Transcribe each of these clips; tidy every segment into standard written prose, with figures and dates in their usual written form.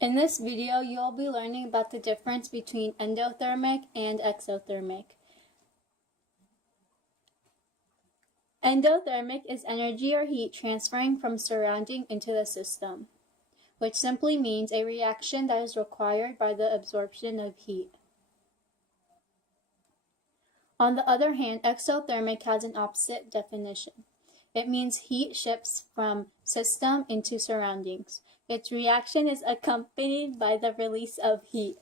In this video, you'll be learning about the difference between endothermic and exothermic. Endothermic is energy or heat transferring from surrounding into the system, which simply means a reaction that is required by the absorption of heat. On the other hand, exothermic has an opposite definition. It means heat shifts from system into surroundings. Its reaction is accompanied by the release of heat.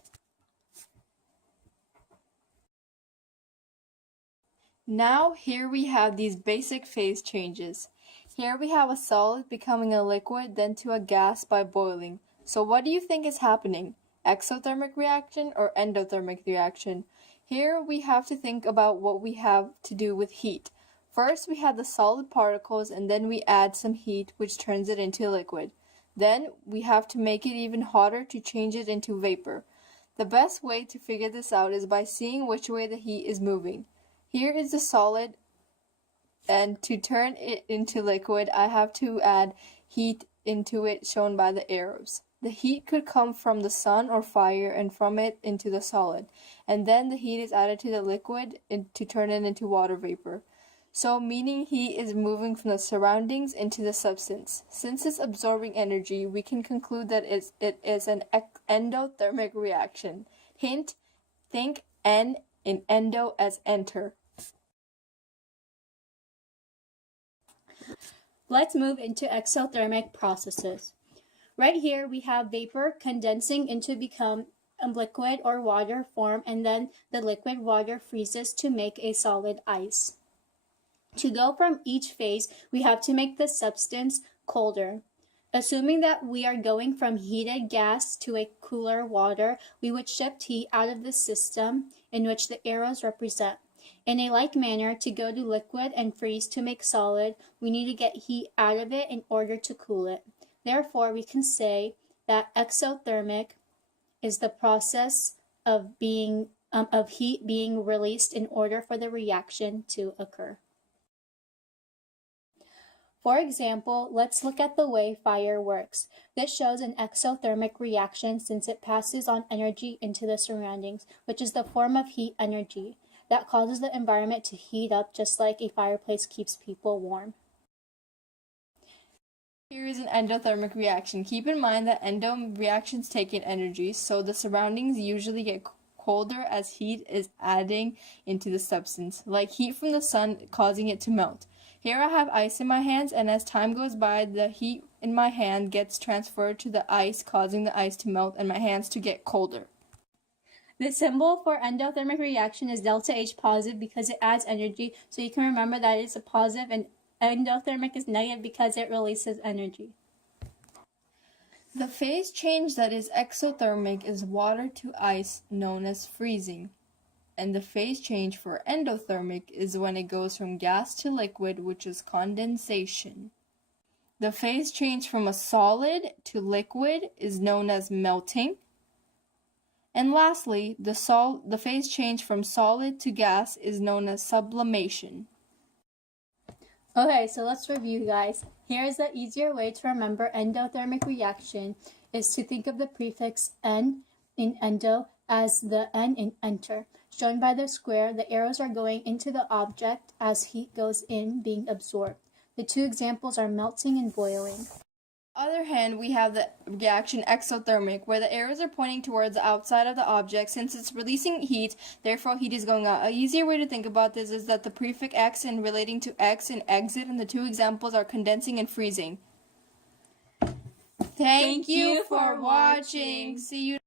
Now here we have these basic phase changes. Here we have a solid becoming a liquid, then to a gas by boiling. So what do you think is happening? Exothermic reaction or endothermic reaction? Here we have to think about what we have to do with heat. First we have the solid particles and then we add some heat which turns it into liquid. Then we have to make it even hotter to change it into vapor. The best way to figure this out is by seeing which way the heat is moving. Here is the solid, and to turn it into liquid, I have to add heat into it, shown by the arrows. The heat could come from the sun or fire and from it into the solid, and then the heat is added to the liquid to turn it into water vapor. So meaning heat is moving from the surroundings into the substance. Since it's absorbing energy, we can conclude that it is an endothermic reaction. Hint, think N in endo as enter. Let's move into exothermic processes. Right here we have vapor condensing into become a liquid or water form, and then the liquid water freezes to make a solid ice. To go from each phase, we have to make the substance colder. Assuming that we are going from heated gas to a cooler water, we would shift heat out of the system in which the arrows represent. In a like manner, to go to liquid and freeze to make solid, we need to get heat out of it in order to cool it. Therefore, we can say that exothermic is the process of heat being released in order for the reaction to occur. For example, let's look at the way fire works. This shows an exothermic reaction since it passes on energy into the surroundings, which is the form of heat energy that causes the environment to heat up, just like a fireplace keeps people warm. Here is an endothermic reaction. Keep in mind that endo reactions take in energy, so the surroundings usually get colder as heat is adding into the substance, like heat from the sun causing it to melt. Here I have ice in my hands, and as time goes by, the heat in my hand gets transferred to the ice, causing the ice to melt and my hands to get colder. The symbol for endothermic reaction is delta H positive because it adds energy, so you can remember that it's a positive, and endothermic is negative because it releases energy. The phase change that is exothermic is water to ice, known as freezing. And the phase change for endothermic is when it goes from gas to liquid, which is condensation. The phase change from a solid to liquid is known as melting. And lastly, the phase change from solid to gas is known as sublimation. Okay, so let's review, guys. Here's the easier way to remember endothermic reaction is to think of the prefix N in endo as the N in enter. Shown by the square, the arrows are going into the object as heat goes in, being absorbed. The two examples are melting and boiling. On the other hand, we have the reaction exothermic, where the arrows are pointing towards the outside of the object. Since it's releasing heat, therefore heat is going out. An easier way to think about this is that the prefix X in relating to X in exit, and the two examples are condensing and freezing. Thank you for watching. See you.